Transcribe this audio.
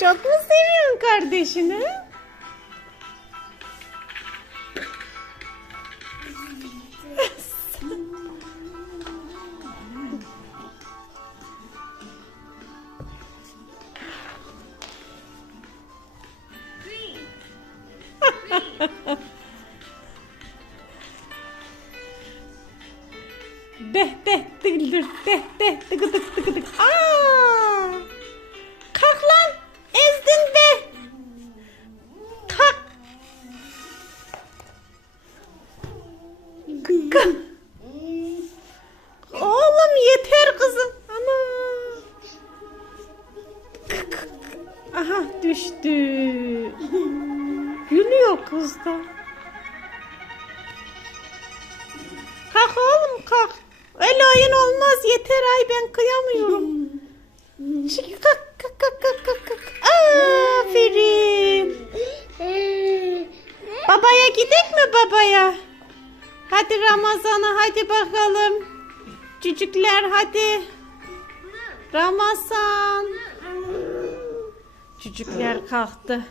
Çok mu seviyorsun kardeşini? Deh deh dıgıldır deh deh dıgı dık dıgı dık. Aa! Oğlum yeter kızım. Ana! Aha düştü. Gülüyor kız da. Kalk oğlum kalk. Öyle oyun olmaz yeter ay ben kıyamıyorum. Çık kalk kalk kalk kalk kalk. kalk. Aferin. Babaya gidek mi babaya? Hadi Ramazan'a hadi bakalım. Çocuklar hadi. Ramazan. Çocuklar kalktı.